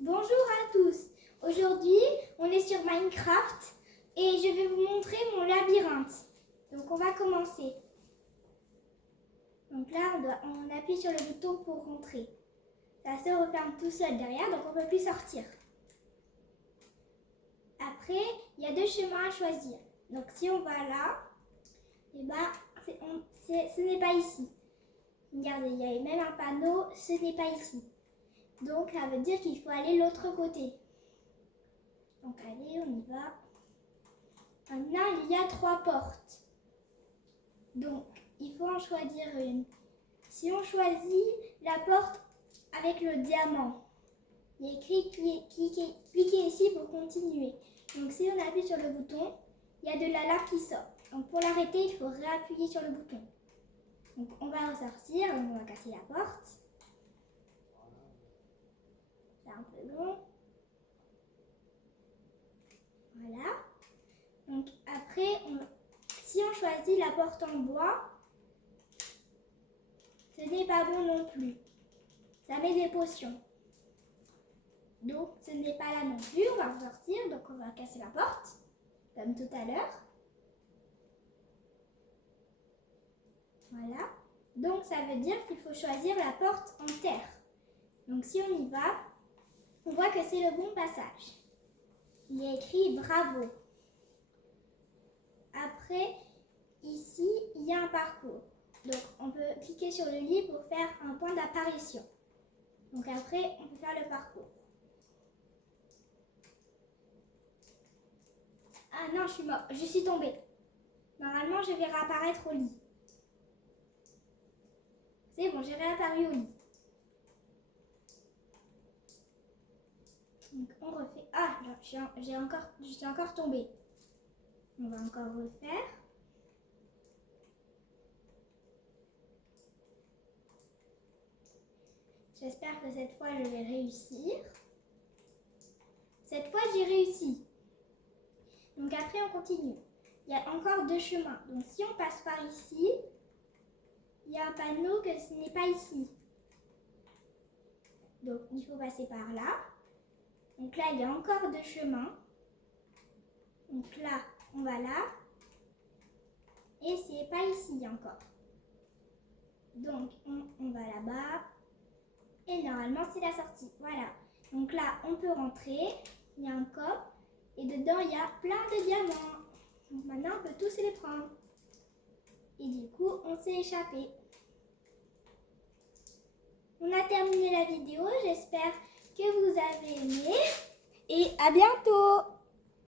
Bonjour à tous. Aujourd'hui, on est sur Minecraft et je vais vous montrer mon labyrinthe. Donc on va commencer. Donc là, on appuie sur le bouton pour rentrer. Ça se referme tout seul derrière, donc on ne peut plus sortir. Après, il y a deux chemins à choisir. Donc si on va là, et ce n'est pas ici. Regardez, il y a même un panneau, ce n'est pas ici. Donc ça veut dire qu'il faut aller de l'autre côté. Donc allez, on y va. Maintenant, il y a 3 portes. Donc, il faut en choisir une. Si on choisit la porte avec le diamant, il y a écrit cliquez ici pour continuer. Donc si on appuie sur le bouton, il y a de la lave qui sort. Donc pour l'arrêter, il faut réappuyer sur le bouton. Donc on va ressortir, donc on va casser la porte. C'est un peu long. Voilà. Donc après, si on choisit la porte en bois, ce n'est pas bon non plus. Ça met des potions. Donc ce n'est pas là non plus. On va ressortir, donc on va casser la porte, comme tout à l'heure. Voilà. Donc ça veut dire qu'il faut choisir la porte en terre. Donc si on y va, on voit que c'est le bon passage. Il y a écrit bravo. Après, ici, il y a un parcours. Donc on peut cliquer sur le lit pour faire un point d'apparition. Donc après, on peut faire le parcours. Ah non, je suis morte. Je suis tombée. Normalement, je vais réapparaître au lit. C'est bon, j'ai réapparu au lit. Donc on refait. Ah, je suis encore tombée. On va encore refaire. J'espère que cette fois, je vais réussir. Cette fois, j'ai réussi. Donc après, on continue. Il y a encore 2 chemins. Donc si on passe par ici, il y a un panneau que ce n'est pas ici. Donc il faut passer par là. Donc là, il y a encore 2 chemins. Donc là, on va là. Et c'est pas ici encore. Donc on va là-bas. Et normalement, c'est la sortie. Voilà. Donc là, on peut rentrer. Il y a un coffre. Et dedans, il y a plein de diamants. Donc maintenant, on peut tous les prendre. Et du coup, on s'est échappé. On a terminé la vidéo. J'espère que vous avez aimé. Et à bientôt!